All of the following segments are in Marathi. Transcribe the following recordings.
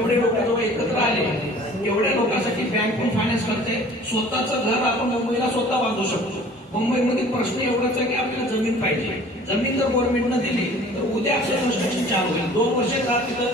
एवढे लोक जेव्हा एकत्र आले, एवढ्या लोकांसाठी बँक पण फायनान्स करते, स्वतःचं घर आपण मुंबईला स्वतः बांधू शकतो. मुंबईमध्ये प्रश्न एवढाच आहे की आपल्याला जमीन पाहिजे. जमीन जर गव्हर्नमेंटनं दिली तर उद्या आपलं कन्स्ट्रक्शन चालू होईल. 2 वर्ष तिथं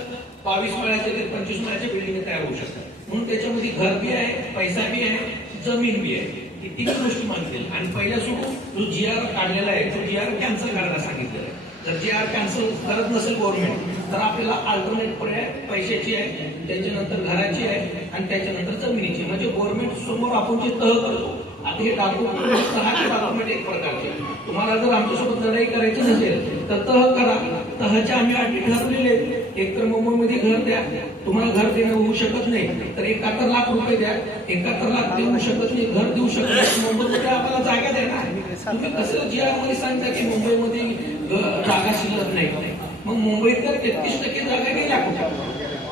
22 मळ्याचे ते 25 मळ्याचे बिल्डिंग तयार होऊ शकतात. म्हणून त्याच्यामध्ये घर बी आहे, पैसा बी आहे, जमीन बी आहे. ही 3 गोष्टी मानतील. आणि पहिल्या सुरू जो जीआर काढलेला आहे तो जीआर कॅन्सल करायला सांगितलेला आहे. जर जीआर कॅन्सल करत नसेल गव्हर्नमेंट तर आपल्याला अल्टरनेट पर्याय पैशाची आहे, त्याच्यानंतर घराची आहे आणि त्याच्यानंतर जमिनीची. म्हणजे गव्हर्नमेंट समोर आपण जे तह करतो, आता हे डॉक्युमेंट एक प्रकारचे. तुम्हाला जर आमच्यासोबत लढाई करायची नसेल तर तह करा. तहच्या आम्ही अटी ठरवलेले आहेत. एक तर मुंबईमध्ये घर द्या, तुम्हाला घर देणं होऊ शकत नाही तर 71 लाख रुपये द्या. 71 लाख देऊ शकत नाही, घर देऊ शकत नाही, मुंबईमध्ये आम्हाला जागा द्या ना. तुम्ही कसं जी आर मध्ये सांगता की मुंबईमध्ये जागा शिल्लक नाही, मग मुंबईत तर 33% जागा गेल्या कुठे?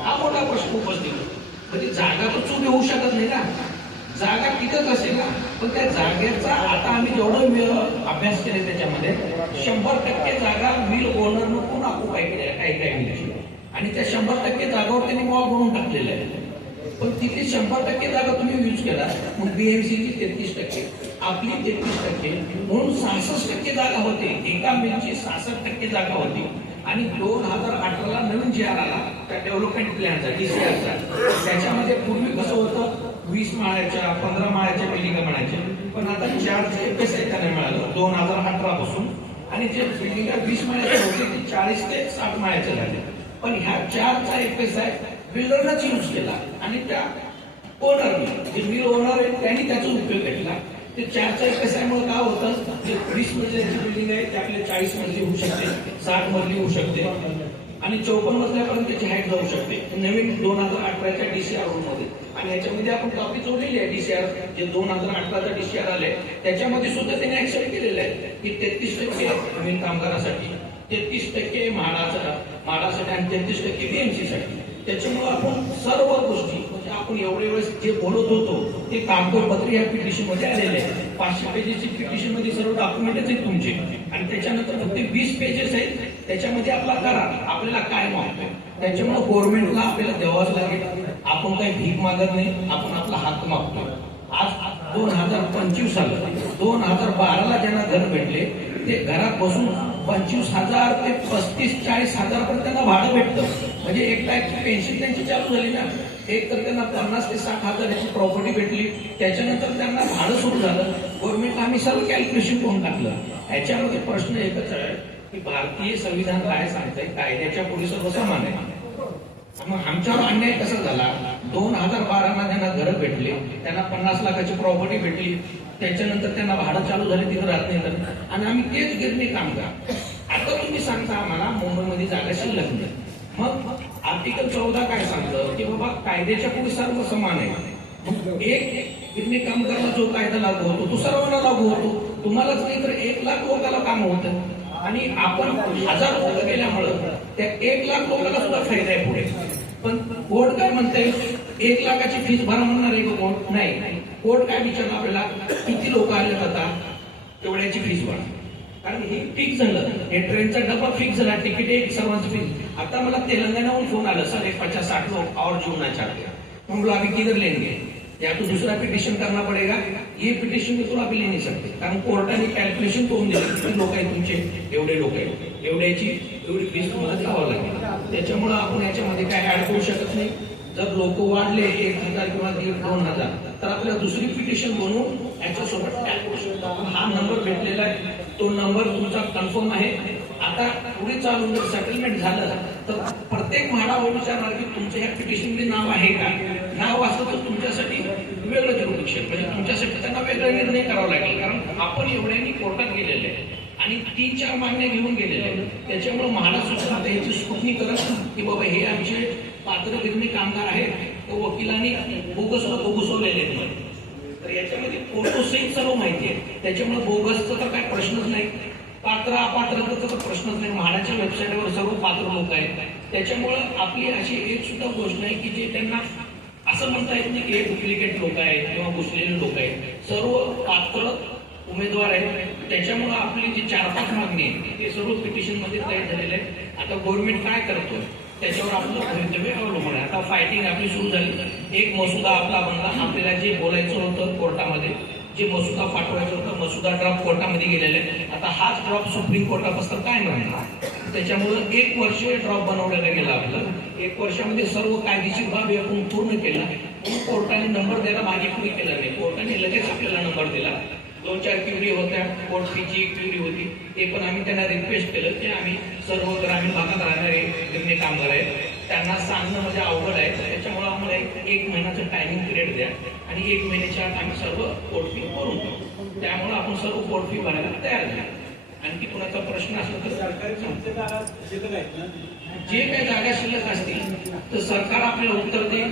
हा मोठा प्रश्न उपस्थित. म्हणजे जागा तर चूक येऊ शकत नाही ना, जागा टिकत असेल ना. पण त्या जागेचा आता आम्ही जेवढं अभ्यास केले त्याच्यामध्ये 100% जागा मिल ओनरनं कोण ऑक्युपाय केल्या काही मिलची, आणि त्या 100% जागावर त्यांनी मॉल बनवून टाकलेलं आहे. पण तिथे 100% जागा तुम्ही यूज केला, मग बीएमसीची 33%, आपली 33%, म्हणून 66% जागा होते. एका मिलची 66% जागा होती. आणि 2018ला नवीन जीआर आला त्या डेव्हलपमेंट प्लॅनचा, डीसीआरचा. त्याच्यामध्ये पूर्वी कसं होतं, 20 माळ्याच्या 15 माळ्याच्या बिल्डिंग म्हणायच्या, पण आता 4 FSI त्यांना मिळालं 2018 पासून. आणि जे बिल्डिंग 20 माळ्याचे होते ते 40 ते 60 माळ्याचे झाले. पण ह्या 4चा FSI बिल्डरनंच यूज केला आणि त्या ओनरने, जे मिल ओनर आहे त्यांनी त्याचा उपयोग घेतला. ते 4च्या FSI मुळे काय होतं, जे 20 मजल्याची बिल्डिंग आहे ते आपल्या 40 मजली होऊ शकते, 60 मजली होऊ शकते आणि 54 मजल्यापर्यंत त्याची हाईट जाऊ शकते. नवीन 2018च्या डीसीआर मध्ये. आणि याच्यामध्ये आपण कॉपी जोडलेली आहे डीसीआर, जे 2018चा डीसीआर आले त्याच्यामध्ये सुद्धा त्यांनी ऍक्सेप्ट केलेलं आहे की 33% नवीन कामगारासाठी, 33% म्हाडासाठी आणि 33% बीएमसी साठी. त्याच्यामुळे आपण सर्व गोष्टी, म्हणजे आपण एवढे वेळेस जे बोलत होतो ते कागदपत्र या पिटिशन मध्ये आलेले आहे. 500 पेजेसची पिटिशन मध्ये सर्व डॉक्युमेंटच आहेत तुमचे. आणि त्याच्यानंतर फक्त 20 पेजेस आहेत, त्याच्यामध्ये आपला करार आपल्याला काय मागतोय. त्याच्यामुळे गव्हर्नमेंटला आपल्याला द्यावाच लागेल. आपण काही भीक मागत नाही, आपण आपला हक्क मागतोय. आज 2025 साली 2012ला ज्यांना घर भेटले ते घरात बसून 25,000 ते 35-40,000 पर्यंत त्यांना भाडं भेटतं. म्हणजे 1 लाखची पेन्शन त्यांची चालू झाली ना. एक तर त्यांना 50,000 ते 60,000ची प्रॉपर्टी भेटली, त्याच्यानंतर त्यांना भाडं सुरू झालं. गव्हर्नमेंटला आम्ही सर्व कॅल्क्युलेशन करून टाकलं. याच्यामध्ये प्रश्न एकच आहे की भारतीय संविधान काय सांगतंय, कायद्याच्या पुढे सर्व समान आहे. मग आमच्यावर अन्याय कसा झाला, 2012ला त्यांना घरं भेटले, त्यांना 50 लाखाची प्रॉपर्टी भेटली, त्याच्यानंतर त्यांना भाडं चालू झाले, तिथं राहत नाही तर, आणि आम्ही तेच गिरणी कामगार. आता तुम्ही सांगता आम्हाला मुंबईमध्ये जागा शिल्लक नाही. मग आर्टिकल 14 काय सांगतं की बाबा कायद्याच्या पुढे सर्व समान आहे. मग एक गिरणी कामगाराला जो कायदा लागू होतो तो सर्वांना लागू होतो. तुम्हालाच नाही तर 1 लाख लोकांना काम होतं. आणि आपण 1000 लोक गेल्यामुळं त्या 1 लाख लोकांना सुद्धा फायदा आहे पुढे. पण कोर्ट काय म्हणते, 1 लाखाची फीस भरा म्हणणार आहे का कोर्ट? नाही. कोर्ट काय विचारणार आपल्याला, किती लोक आले जातात तेवढ्याची फीस भरा. कारण हे फिक्स झालं, हे ट्रेनचा डबा फिक्स झाला, तिकीट एक सर्वांचं फिक्स. आता मला तेलंगणाहून फोन आला, सर 50-60 लोग और जुड़ना चाहते हैं. हम लोग अभी किधर लेंगे, या तो दूसरा पिटिशन करना पड़ेगा. ये पिटिशन में तो अभी ले नहीं सकते, कारण कोर्टाने कॅल्क्युलेशन करून दिलं किती लोक आहेत तुमचे, एवढे लोक आहेत, एवढी फीस तुम्हाला द्यावं लागेल. त्याच्यामुळे आपण याच्यामध्ये काय ऍड करू शकत नाही. जर लोक वाढले 1,000 किंवा 1,500-2,000 तर आपल्याला दुसरी पिटिशन बनवून याच्यासोबत ऍड करू शकतो. हा नंबर भेटलेला आहे, तो नंबर तुमचा कन्फर्म आहे. आता पुढे चालून जर सेटलमेंट झालं तर प्रत्येक म्हाडावर विचारणार की तुमच्या ह्या पिटिशनमध्ये नाव आहे का. नाव असलं तर तुमच्यासाठी वेगळं ज्युरिडिक्शन, म्हणजे तुमच्यासाठी त्यांना वेगळा निर्णय करावा लागेल. कारण आपण एवढ्यांनी कोर्टात गेलेले आहे आणि 3-4 मागण्या घेऊन गेलेले आहे. त्याच्यामुळे म्हाडा सुद्धा आता याची स्क्रुटनी करत की बाबा हे आमचे पात्र गिरणी कामगार आहेत, तर वकिलांनी बोगसवलेले आहेत. तर याच्यामध्ये फोटो सहित सर्व माहिती आहे. त्याच्यामुळे बोगसचा तर काय प्रश्नच नाही, पात्र अपात्रतेचा तर प्रश्नच नाही. म्हाडाच्या वेबसाईटवर सर्व पात्र लोक आहेत. त्याच्यामुळं आपली अशी एक सुद्धा गोष्ट नाही की जे त्यांना असं म्हणता येत नाही की हे डुप्लिकेट लोक आहेत किंवा घुसलेले लोक आहेत. सर्व पात्र उमेदवार आहेत. त्याच्यामुळं आपली जी 4-5 मागणी आहे ते सर्व पिटिशन मध्ये तयार झालेले आहे. आता गव्हर्नमेंट काय करतोय त्याच्यावर आपलं भवितव्य अवलंबून आहे. आता फायटिंग आपली सुरू झाली. एक मसुदा आपला बनला. आपल्याला जे बोलायचं होतं कोर्टामध्ये, जे मसुदा पाठवायचं होतं, मसुदा ड्रॉप कोर्टामध्ये गेलेला आहे. आता हाच ड्रॉप सुप्रीम कोर्टापासून काय म्हणणार, त्याच्यामुळं 1 वर्ष ड्रॉप बनवलेला गेला. आपलं 1 वर्षामध्ये सर्व कायदेशीर बाब आपण पूर्ण केला. म्हणून कोर्टाने नंबर द्यायला मागे पुढे केला नाही. कोर्टाने लगेच आपल्याला नंबर दिला. 2-4 क्युरी होत्या, कोर्ट फीची एक क्युरी होती, ते पण आम्ही त्यांना रिक्वेस्ट केलं की आम्ही सर्व ग्रामीण भागात राहणारे गिरणी कामगार आहेत, त्यांना सांगणं म्हणजे अवघड आहे, त्याच्यामुळे आम्हाला एक महिन्याचं टायमिंग पिरियड द्या आणि 1 महिन्याच्या आत आम्ही सर्व कोर्ट फी भरून देऊ. त्यामुळे आपण सर्व कोर्ट फी भरायला तयार झालो. आणखी कुणाचा प्रश्न असला तर जे काही जागा शिल्लक असतील तर सरकार आपल्याला उत्तर देईल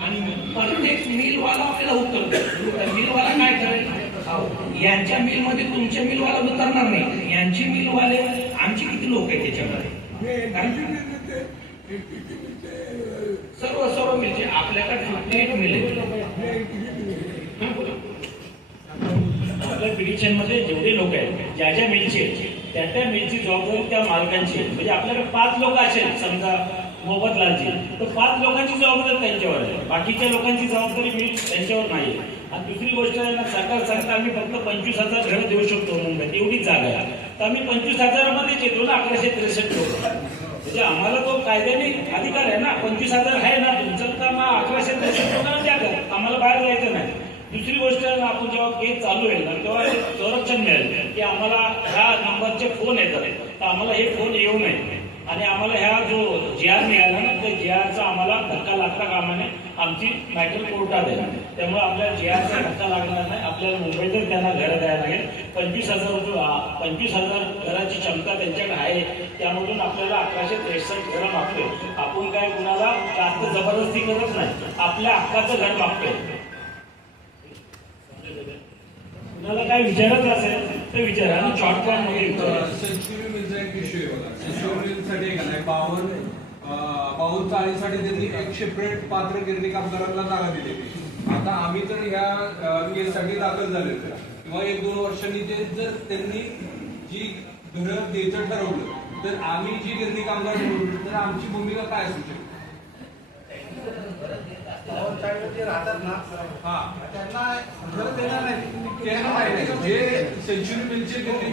आणि प्रत्येक मिलवाला आपल्याला उत्तर देईल. तर मिलवाला काय करेल, यांच्या मिलमध्ये तुमच्या मिलवाला उतरणार नाही, यांची मिलवाले आमची किती लोक आहेत त्याच्यामध्ये, सर्व मिलचे आपल्याकडे 58 मिल आपल्या पिटिशन मध्ये जेवढे लोक आहेत ज्या मिलचे त्या मिलची जबाबदारी त्या मालकांची, म्हणजे आपल्याकडे 5 लोक असेल समजा मोबदलांची, तर 5 लोकांची जबाबदारी त्यांच्यावर आहे, बाकीच्या लोकांची जबाबदारी मिल त्यांच्यावर नाही. आणि दुसरी गोष्ट आहे ना, सरकार सांगता आम्ही फक्त 25,000 घरं देऊ शकतो मुंबईत, एवढीच जागा आहे, तर आम्ही 25,000 मध्येच येतो ना. 1163 लोक म्हणजे आम्हाला तो कायद्याने अधिकार आहे ना. 25,000 आहे ना तुमचं, तर मग 1163 लोकांना द्या, आम्हाला बाहेर जायचं नाही. दुसरी गोष्ट आपण जेव्हा केस चालू आहे ना तेव्हा एक संरक्षण मिळेल की आम्हाला ह्या नंबरचे फोन येतात, तर आम्हाला हे फोन येऊ नये. आणि आम्हाला ह्या जो GR मिळाला ना, त्या GRचा आम्हाला धक्का लागता कामा नये. आमची मॅटर कोर्टात आहे, त्यामुळे आपल्याला GRचा धक्का लागणार नाही. आपल्याला मुंबईतच त्यांना घरं द्यायला लागेल. 25,000 घराची क्षमता त्यांच्याकडे आहे, त्यामधून आपल्याला 1163 घरं मागतोय. आपण काय कुणाला जास्त जबरदस्ती करत नाही, आपल्या हक्काचं घर मागतोय. कुणाला काय विचारत असेल तर विचारा. आणि शॉर्ट फॉर्म मध्ये सेंच्युरी मिलचा एक इश्यू आहे बघा. सेंच्युरी मिलसाठी का नाही, पाऊल चाळीसाठी त्यांनी एक सेपरेट पात्र गिरणी कामगारांना जागा दिलेली. आता आम्ही तर ह्या केससाठी दाखल झाले किंवा 1-2 वर्षांनी ते जर त्यांनी जी घरं द्यायचं ठरवलं तर आम्ही जी गिरणी कामगार ठरवलं तर आमची भूमिका काय असू शकते. राहतात ना, हा, त्यांना घर देणार नाही, जे सेंच्युरी मिलचे गिरणी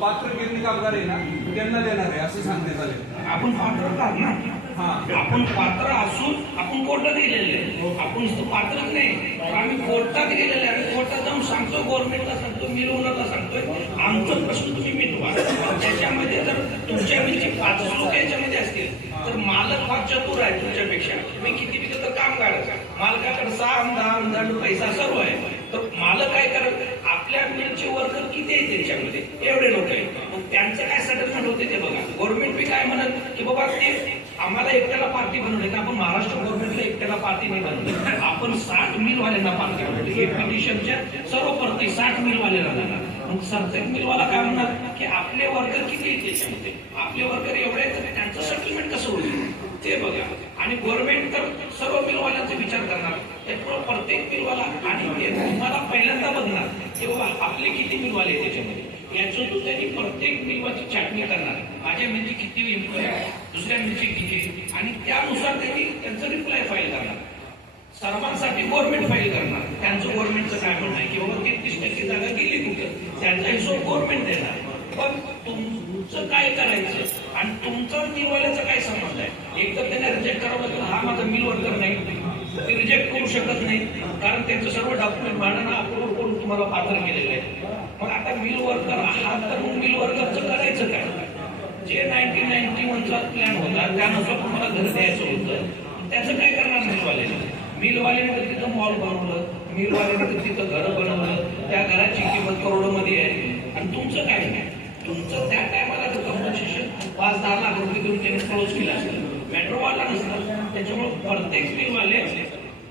पात्र गिरणी कामगार आहे ना त्यांना देणार आहे असं सांगण्यात आले. आपण पात्र आहात ना, हा, आपण पात्र असून आपण कोर्टात गेलेले, आपण पात्रच नाही, आम्ही कोर्टात गेलेले. आम्ही कोर्टात जाऊन सांगतो, गव्हर्नमेंटला सांगतो, मिल ओनरला सांगतोय आमचं प्रश्न तुम्ही मिटवा. त्याच्यामध्ये जर तुमच्या मिलचे 5 लोक याच्यामध्ये असतील तर मालक हा चतुर आहे तुमच्यापेक्षा. मी किती विकत तर काम काढत, मालकाकडे साम दाम दंड पैसा सर्व आहे. तर मालक काय करत, आपल्या मिलचे वर्कर किती आहे त्याच्यामध्ये, एवढे लोक आहेत, मग त्यांचं काय सेटलमेंट होते ते बघा. गव्हर्नमेंट बी काय म्हणत की बाबा ते आम्हाला एकट्याला पार्टी बनवले, तर आपण महाराष्ट्र गव्हर्नमेंटला एकट्याला पार्टी नाही बनवली, आपण 60 मिलवाल्यांना पार्टी बनवली. हे पिटिशनच्या सर्व प्रती 60 मिलवाले राहणार. मग सरकार मिलवाला काय म्हणणार की आपले वर्कर किती आहेत त्याच्यामध्ये, आपले वर्कर एवढे आहेत, त्यांचं सेटलमेंट कसं होईल ते बघा. आणि गव्हर्नमेंट तर सर्व मिलवाल्यांचा विचार करणार, त्यामुळे प्रत्येक मिलवाला आणि ते तुम्हाला पहिल्यांदा बघणार की बाबा आपले किती मिलवाले त्याच्यामध्ये, याच्यातून त्यांनी प्रत्येक मिलवाची छाटणी करणार. माझ्या मिलची किती एम्प्लॉय आहे, दुसऱ्या मिलची किती, आणि त्यानुसार त्यांनी त्यांचं रिप्लाय फाईल करणार. सर्वांसाठी गव्हर्नमेंट फाईल करणार. त्यांचं गव्हर्नमेंटचं काय म्हणणं आहे की बाबा 33% जागा गेली कुठं, त्यांचा हिशोब गव्हर्नमेंट देणार. पण तुमचं काय करायचं आणि तुमचा मिलवाल्याचा काय संबंध आहे. एक तर त्यांना रिजेक्ट करावं लागेल, हा माझा मिल वर्कर नाही, ते रिजेक्ट करू शकत नाही, कारण त्यांचं सर्व डॉक्युमेंट भाड्यानं अप्रूव्ह करून तुम्हाला पात्र केलेलं आहे. मग आता मिल वर्कर आहात तर मग मिल वर्करचं करायचं काय. जे 1991चा प्लॅन होता त्यानुसार तुम्हाला घर द्यायचं होतं, त्याचं काय करणार मिलवाल्याने. मिलवाल्याने तिथं मॉल बनवलं, मिलवाल्याने तिथं घरं बनवलं, त्या घराची किंमत करोडोमध्ये आहे, आणि तुमचं काय नाही. तुमचं त्या टायमाला जर कंपन्सेशन 5-10 लाख रुपये देऊन त्यांनी क्लोज केलं असेल, मेट्रोवाला नसतं. त्याच्यामुळे प्रत्येक मिलवाले,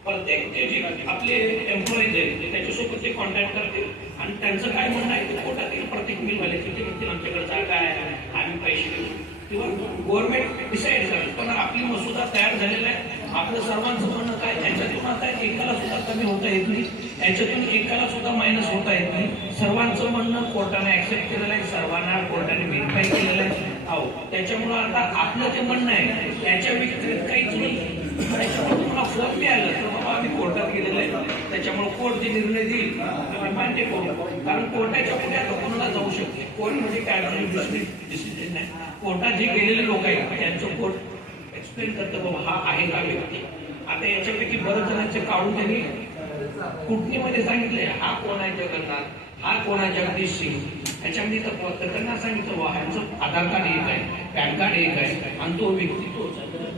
प्रत्येक ते जे आपले एम्प्लॉईज आहेत त्याच्यासोबत ते कॉन्टॅक्ट करतील आणि त्यांचं काय म्हणणं आहे ते कोर्टात येईल. प्रत्येक मिलवाले तिथे म्हणतील आमच्याकडे जागा आहे, आम्ही पैसे देऊ, किंवा गव्हर्नमेंट डिसाईड करेल. पण आपली मसुदा तयार झालेला आहे, आपलं सर्वांचं म्हणणं काय, त्याच्यातून आता एकाला सुद्धा कमी होता येत नाही, याच्यातून एकाला सुद्धा मायनस होता येत नाही. सर्वांचं म्हणणं कोर्टाने ऍक्सेप्ट केलेलं आहे, सर्वांना कोर्टाने व्हेरीफाय केलेलं आहे. हो, त्याच्यामुळं आता आपलं जे म्हणणं आहे त्याच्या व्यतिरिक्त काहीच नाही. त्याच्यामुळे कोर्ट जे निर्णय देईल ते मान्य करू, कारण कोर्टाच्या पुढे आता कोणाला जाऊ शकते. कोर्ट म्हणजे काय डिसिजन नाही, कोर्टात जे गेलेले लोक आहेत त्यांचं कोर्ट एक्सप्लेन करतं बाबा हा आहे का व्यक्ती. आता याच्यापैकी बरेच जणांचे काढून त्यांनी कुटणीमध्ये सांगितले हा कोण आहे जगन्नाथ, हा कोण आहे जगदीश सिंग. याच्यामध्ये तर त्यांना सांगितलं बाबा ह्यांचं आधार कार्ड एक आहे, पॅन कार्ड एक आहे आणि तो व्यक्ती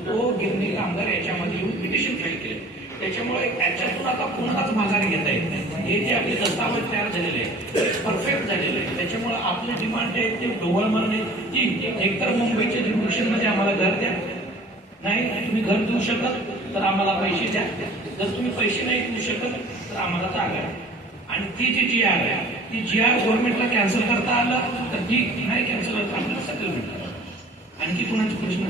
तो गिरणी कामगार याच्यामध्ये येऊन पिटिशन फाईल केले. त्याच्यामुळे याच्यातून आता कोणालाच माघारी घेता येत नाही. हे जे आपले दस्तावेज तयार झालेले आहे परफेक्ट झालेले आहे. त्याच्यामुळे आपली डिमांड आहे ते ढोवळ मारणे की एकतर मुंबईच्या ज्युडिशियल मध्ये आम्हाला घर द्या, नाही तुम्ही घर देऊ शकत तर आम्हाला पैसे द्या, जर तुम्ही पैसे नाही देऊ शकत तर आम्हाला जागा आहे. आणि ती जी जी आर आहे ती जी आर गव्हर्नमेंटला कॅन्सल करता आलं तर ठीक, नाही कॅन्सल करता आपल्याला सेटलमेंट. आणखी कोणाचे प्रश्न